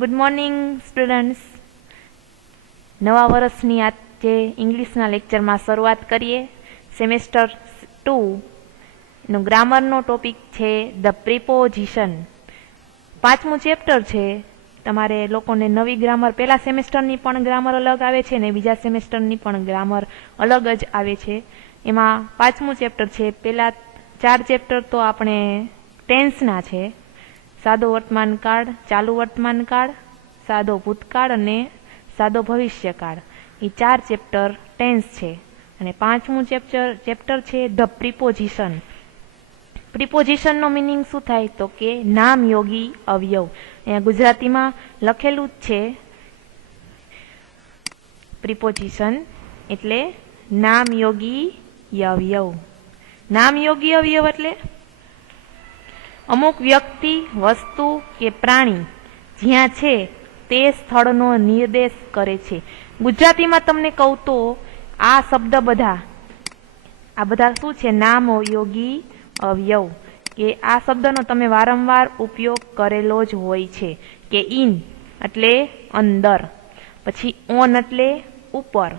Good morning students. નવા વર્ષની આજે ઇંગ્લિશના લેક્ચરમાં શરૂઆત કરીએ. સેમેસ્ટર 2 નો ગ્રામરનો ટોપિક છે ધ પ્રિપોઝિશન. 5મું ચેપ્ટર છે. તમારે લોકોને નવી ગ્રામર પહેલા સેમેસ્ટરની પણ ગ્રામર અલગ આવે છે ને બીજા સેમેસ્ટરની પણ ગ્રામર અલગ જ આવે છે. એમાં 5મું ચેપ્ટર છે. પહેલા 4 ચેપ્ટર તો આપણે ટેન્સના છે. સાદો વર્તમાનકાળ, ચાલુ વર્તમાનકાળ, સાદો ભૂતકાળ અને સાદો ભવિષ્યકાળ. એ 4 ચેપ્ટર ટેન્સ છે. અને 5મું ચેપ્ટર છે ધ પ્રિપોઝિશન. પ્રિપોઝિશનનો મિનિંગ શું થાય તો કે નામયોગી અવયવ. અહીંયા ગુજરાતીમાં લખેલું જ છે પ્રિપોઝિશન એટલે નામયોગી અવયવ. નામયોગી અવયવ એટલે અમુક વ્યક્તિ, વસ્તુ કે પ્રાણી જ્યાં છે તે સ્થળનો નિર્દેશ કરે છે. ગુજરાતીમાં તમને કહું તો આ શબ્દ આ બધા શું છે? નામયોગી અવયવ. કે આ શબ્દનો તમે વારંવાર ઉપયોગ કરેલો જ હોય છે. કે ઇન એટલે અંદર, પછી ઓન એટલે ઉપર,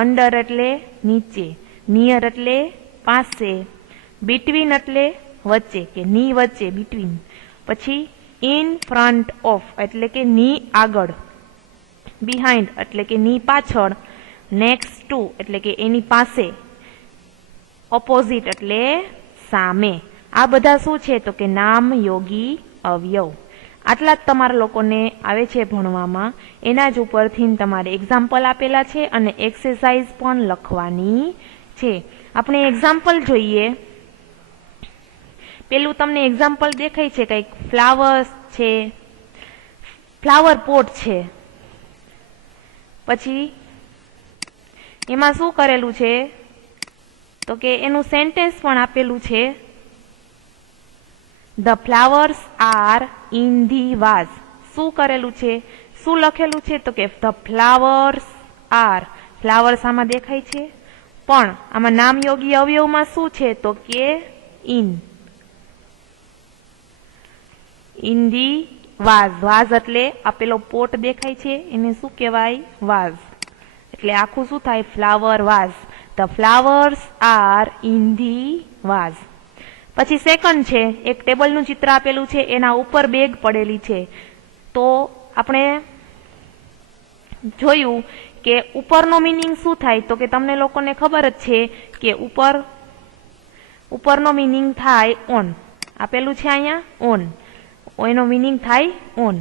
અંડર એટલે નીચે, નિયર એટલે પાસે, બિટવીન એટલે વચ્ચે કે ની વચ્ચે, બિટવીન. પછી ઇન ફ્રન્ટ ઓફ એટલે કે ની આગળ, બિહાઇન્ડ એટલે કે ની પાછળ, નેક્સ્ટ ટુ એટલે કે એની પાસે, ઓપોઝિટ એટલે સામે. આ બધા શું છે તો કે નામયોગી અવયવ. આટલા જ તમારા લોકોને આવે છે ભણવામાં. એના જ ઉપરથી તમારે એક્ઝામ્પલ આપેલા છે અને એક્સરસાઇઝ પણ લખવાની છે. આપણે એક્ઝામ્પલ જોઈએ. પેલું તમને એક્ઝામ્પલ દેખાય છે કંઈક ફ્લાવર્સ છે, ફ્લાવર પોટ છે. પછી એમાં શું કરેલું છે તો કે એનું સેન્ટેન્સ પણ આપેલું છે. The flowers are in the vase. શું કરેલું છે? શું લખેલું છે તો કે ધ ફ્લાવર્સ આર. ફ્લાવર્સ આમાં દેખાય છે પણ આમાં નામયોગી અવયવમાં શું છે તો કે ઇન ધી વાઝ. વાઝ એટલે આપેલો પોટ દેખાય છે એને શું કહેવાય? વાઝ. એટલે આખું શું થાય? Flower vase. The flowers are in the vase. પછી સેકન્ડ છે, એક ટેબલનું ચિત્ર આપેલું છે, એના ઉપર બેગ પડેલી છે. તો આપણે જોયું કે ઉપરનો મિનિંગ શું થાય તો કે તમને લોકોને ખબર જ છે કે ઉપરનો મિનિંગ થાય ઓન. આપેલું છે અહીંયા ઓન. એનો મિનિંગ થાય ઓન.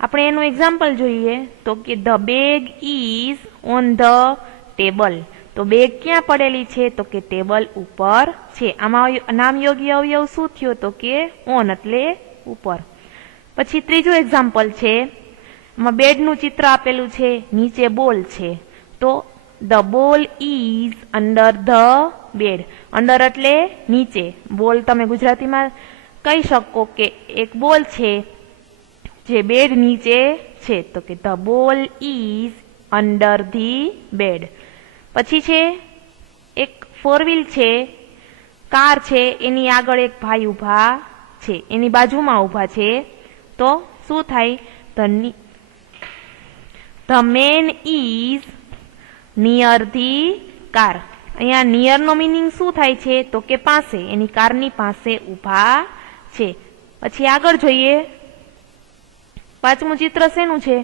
આપણે એનું એક્ઝામ્પલ જોઈએ તો કે the bag is on the table. તો બેગ ક્યાં પડેલી છે તો કે ટેબલ ઉપર છે. આમાં નામયોગી અવયવ શું થયો તો કે ઓન એટલે ઉપર. પછી ત્રીજું એક્ઝામ્પલ છે. આમાં બેડનું ચિત્ર આપેલું છે, નીચે બોલ છે. તો the ball is under the bed. Under એટલે નીચે. બોલ તમે ગુજરાતીમાં કહી શકો કે એક બોલ છે જે બેડ નીચે છે. તો કે the ball is under the bed. પછી છે એક 4 વ્હીલ છે, કાર છે, એની આગળ એક ભાઈ ઊભા છે, એની બાજુમાં ઊભા છે. તો શું થાય? The main is near the car. અહીંયા નિયરનો મિનિંગ શું થાય છે તો કે પાસે. એની કારની પાસે ઊભા છે. પછી આગળ જોઈએ. 5મું ચિત્ર શેનું છે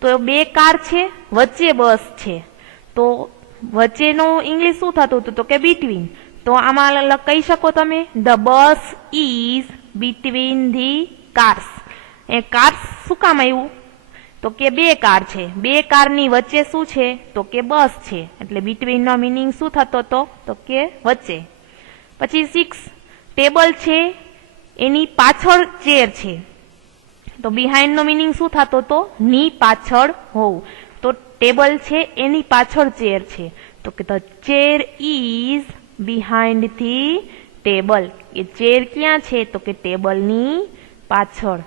તો 2 કાર છે, વચ્ચે બસ છે. તો વચ્ચેનું ઇંગ્લિશ શું થતું હતું તો કે બિટવીન. તો આમાં કહી શકો તમે the bus is between the cars. A cars શું કામ આવ્યું તો કે 2 કાર છે, 2 કારની વચ્ચે શું છે તો કે બસ છે. એટલે બિટવીનનો મિનિંગ શું થતો હતો તો કે વચ્ચે. પછી 6 ટેબલ છે, એની પાછળ ચેર છે. તો બિહાઇન્ડનો મિનિંગ શું થતો હતો? ની પાછળ હોવું. તો ટેબલ છે એની પાછળ ચેર છે. તો કે the chair is behind the table. A chair ક્યાં છે તો કે ટેબલની પાછળ.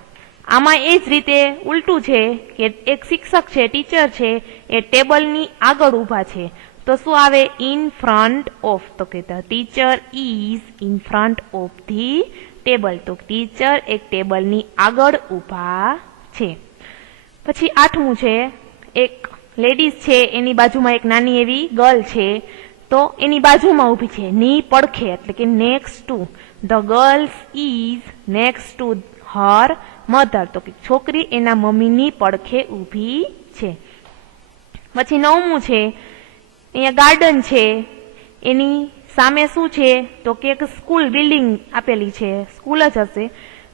આમાં એ જ રીતે ઉલટું છે કે એક શિક્ષક છે, ટીચર છે, એ ટેબલની આગળ ઊભા છે. તો શું આવે? In front of. તો કે the teacher is in front of the table. તો ટીચર એક ટેબલની આગળ ઊભા છે. પછી 8મું છે, એક લેડીઝ છે, એની બાજુમાં એક નાની એવી ગર્લ છે, તો એની બાજુમાં ઊભી છે, ની પડખે એટલે કે next to. The girls is next to her mother, તો કે છોકરી એના મમ્મીની પડખે ઊભી છે. પછી 9મું છે, અહીંયા ગાર્ડન છે, એની સામે શું છે તો કે એક સ્કૂલ બિલ્ડિંગ આપેલી છે, સ્કૂલ જ હશે.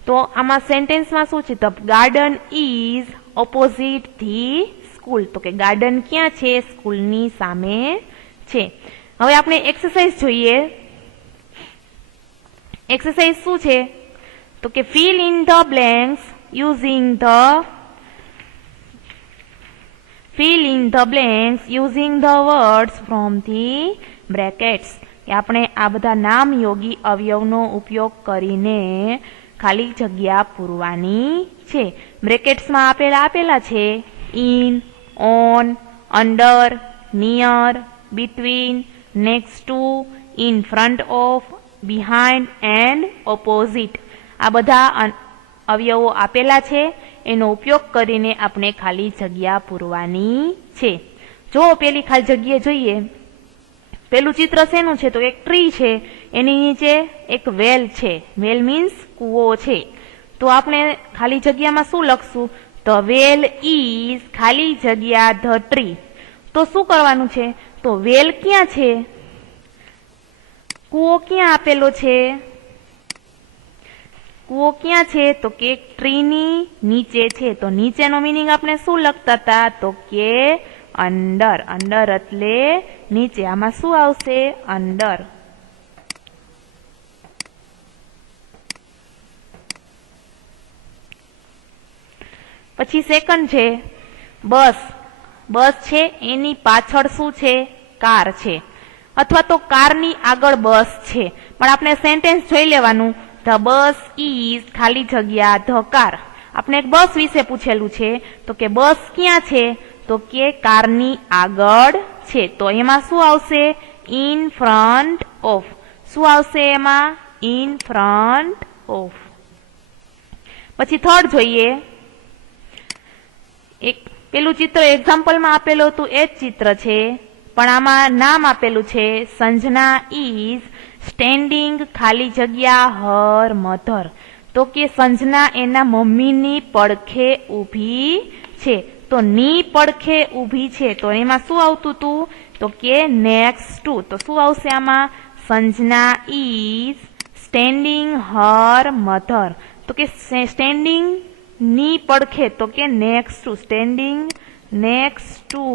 તો આમાં સેન્ટેન્સમાં શું છે, the garden is opposite the school, તો કે ગાર્ડન ક્યાં છે, સ્કૂલની સામે છે. હવે આપણે એક્સરસાઇઝ જોઈએ. એક્સરસાઇઝ શું છે તો કે fill in the blanks using the words from the brackets. કે આપણે આ બધા નામયોગી અવયવનો ઉપયોગ કરીને ખાલી જગ્યા પૂરવાની છે. બ્રેકેટ્સમાં આપેલા છે in, on, under, near, between, next to, in front of, behind and opposite. આ બધા અવયવો આપેલા છે, એનો ઉપયોગ કરીને આપણે ખાલી જગ્યા પૂરવાની છે. જો પેલી ખાલી જગ્યા જોઈએ, પેલું ચિત્ર શેનું છે તો એક ટ્રી છે, એની નીચે એક વેલ છે. વેલ મીન્સ કૂવો છે. તો આપણે ખાલી જગ્યામાં શું લખશું, ધ વેલ ઇઝ ખાલી જગ્યા ધ ટ્રી. તો શું કરવાનું છે, તો વેલ ક્યાં છે, કૂવો ક્યાં આપેલો છે, કૂવો ક્યાં છે તો કે ટ્રીની નીચે છે. તો નીચેનો મીનિંગ આપણે શું લખતા હતા તો કે અંડર. અંડર એટલે નીચે. આમાં શું આવશે, અંડર. પછી સેકન્ડ છે બસ. બસ છે એની પાછળ શું છે, કાર છે, અથવા તો કારની આગળ બસ છે. પણ આપણે સેન્ટેન્સ જોઈ લેવાનું, ધ બસ ઇઝ ખાલી જગ્યા ધ કાર. આપણે એક બસ વિશે પૂછેલું છે, તો કે બસ ક્યાં છે તો કે કારની આગળ છે. તો એમાં શું આવશે, ઇન ફ્રન્ટ ઓફ. શું આવશે એમાં, ઇન ફ્રન્ટ ઓફ. પછી થર્ડ જોઈએ. એક પેલું ચિત્ર એક્ઝામ્પલમાં આપેલું હતું એ જ ચિત્ર છે, પણ આમાં નામ આપેલું છે સંજના ઇઝ સ્ટેન્ડિંગ ખાલી જગ્યા હર મધર. તો કે સંજના એના મમ્મીની પડખે ઊભી છે. તો ની પડખે ઊભી છે, તો એમાં શું આવતું હતું તો કે નેક્સ્ટ ટુ. તો શું આવશે આમાં, Sanjana is standing her mother. તો કે સ્ટેન્ડિંગ ની પડખે, તો કે next to. Standing next to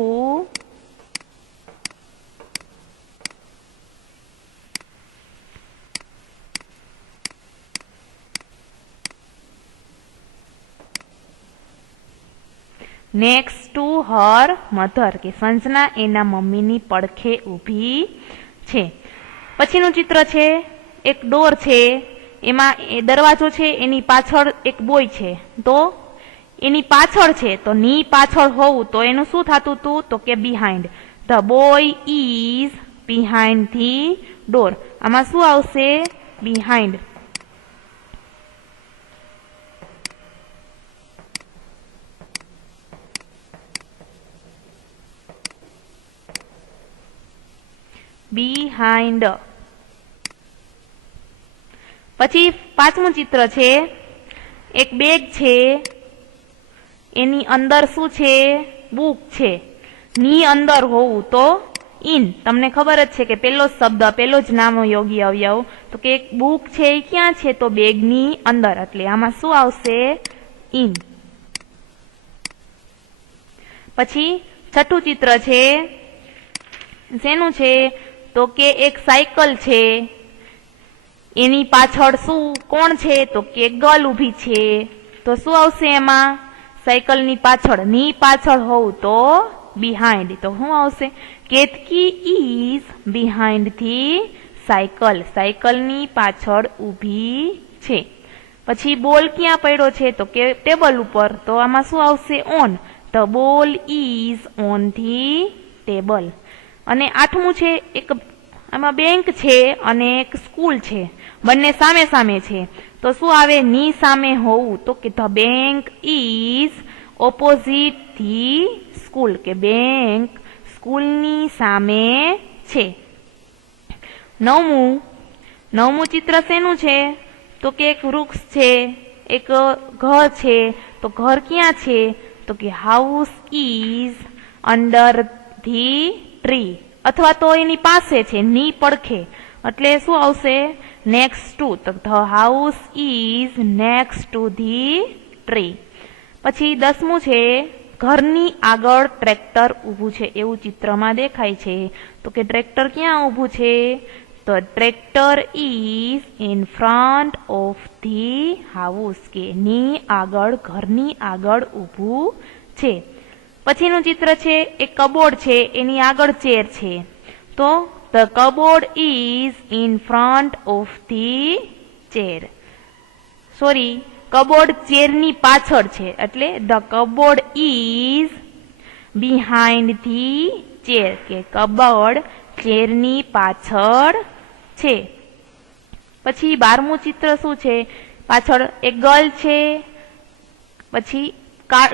next to her mother, કે સંજના એના મમ્મીની પડખે ઊભી છે. પછીનું ચિત્ર છે એક ડોર છે, એમાં દરવાજો છે, એની પાછળ એક બોય છે. તો એની પાછળ છે, તો ની પાછળ હોવું તો એનું શું થતું હતું તો કે behind. The boy is behind the door. આમાં શું આવશે, બિહાઇન્ડ. બિહાઇન્ડ. પછી પાંચમું ચિત્ર છે, એક બેગ છે, એની અંદર શું છે, બુક છે. ની અંદર હોવું તો ઇન. તમને ખબર જ છે કે પેલો જ શબ્દ, પેલો જ નામયોગી અવયવ, તો કે એક બુક છે એ ક્યાં છે તો બેગની અંદર, એટલે આમાં શું આવશે, ઇન. પછી છઠ્ઠું ચિત્ર છે, શેનું છે તો કે એક સાયકલ છે, એની પાછળ શું, કોણ છે તો કે ગર્લ ઊભી છે. તો શું આવશે એમાં, સાયકલની પાછળ, ની પાછળ હોવું તો બિહાઇન્ડ. તો શું આવશે, Ketaki is behind the cycle. સાયકલની પાછળ ઊભી છે. પછી બોલ ક્યાં પડ્યો છે તો કે ટેબલ ઉપર. તો આમાં શું આવશે, on. The ball is on the table. અને આઠમું છે, એક આમાં બેંક છે અને એક સ્કૂલ છે, બંને સામે સામે છે. તો શું આવે, ની સામે હોવું તો કે the bank is opposite the school કે બેંક સ્કૂલની સામે છે. નવમું ચિત્ર શેનું છે? તો કે એક વૃક્ષ છે, એક ઘર છે. તો ઘર ક્યાં છે? તો કે house is under the tree, અથવા તો એની પાસે છે, ની પડખે, એટલે શું આવશે? Next to. તો the house is next to the tree. પછી 10મું છે, ઘરની આગળ ટ્રેક્ટર ઊભું છે એવું ચિત્રમાં દેખાય છે. તો કે ટ્રેક્ટર ક્યાં ઊભું છે? તો tractor is in front of the house, કે ની આગળ, ઘરની આગળ ઊભું છે. પછીનું ચિત્ર છે, એક કબોર્ડ છે, એની આગળ ચેર છે. તો the cupboard is in front of the chair. Sorry, cupboard ચેરની પાછળ છે, એટલે the cupboard is behind the chair, કે કબોર્ડ ચેરની પાછળ છે. પછી 12મું ચિત્ર શું છે? પાછળ એક ગર્લ છે, પછી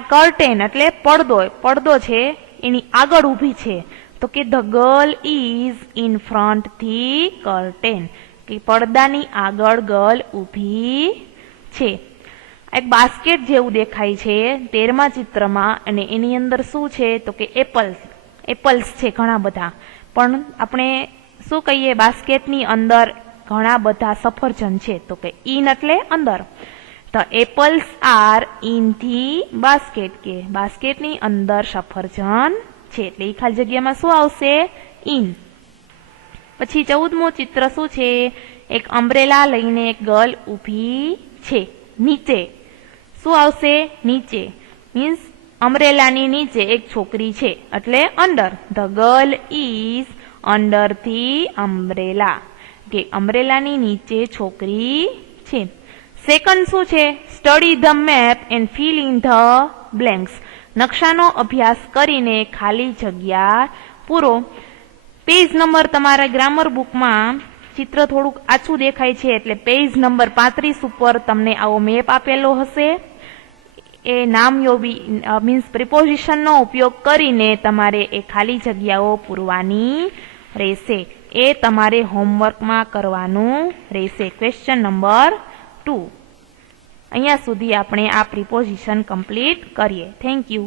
કર્ટેન એટલે પડદો છે, એની આગળ ઊભી છે. તો કે the girl is in front the curtain, કે પડદાની આગળ ગર્લ ઊભી છે. એક બાસ્કેટ જેવું દેખાય છે 13મા ચિત્રમાં, અને એની અંદર શું છે? તો કે એપલ્સ છે ઘણા બધા. પણ આપણે શું કહીએ? બાસ્કેટની અંદર ઘણા બધા સફરજન છે. તો કે ઇન એટલે અંદર. The apples are in the basket, કે બાસ્કેટની અંદર સફરજન છે, એટલે એ ખાલી જગ્યામાં શું આવશે? ઇન. પછી 14મું ચિત્ર શું છે? એક અમ્બ્રેલા લઈને એક ગર્લ ઊભી છે નીચે. શું આવશે? નીચે. મીન્સ અમ્બ્રેલાની નીચે એક છોકરી છે, એટલે under. The girl is under the umbrella, કે અમ્બ્રેલાની નીચે છોકરી છે. સેકન્ડ શું છે? Study the map and fill in the blanks. નકશાનો અભ્યાસ કરીને ખાલી જગ્યા પૂરો. પેજ નંબર તમારા ગ્રામર બુકમાં ચિત્ર થોડુંક આછું દેખાય છે, એટલે પેજ નંબર 35 ઉપર તમને આવો મેપ આપેલો હશે. એ નામયોબી મીન્સ પ્રિપોઝિશનનો ઉપયોગ કરીને તમારે એ ખાલી જગ્યાઓ પૂરવાની રહેશે. એ તમારે હોમવર્કમાં કરવાનું રહેશે. Question number 2. અહીંયા સુધી આપણે આ પ્રિપોઝિશન કમ્પ્લીટ કરીએ. Thank you.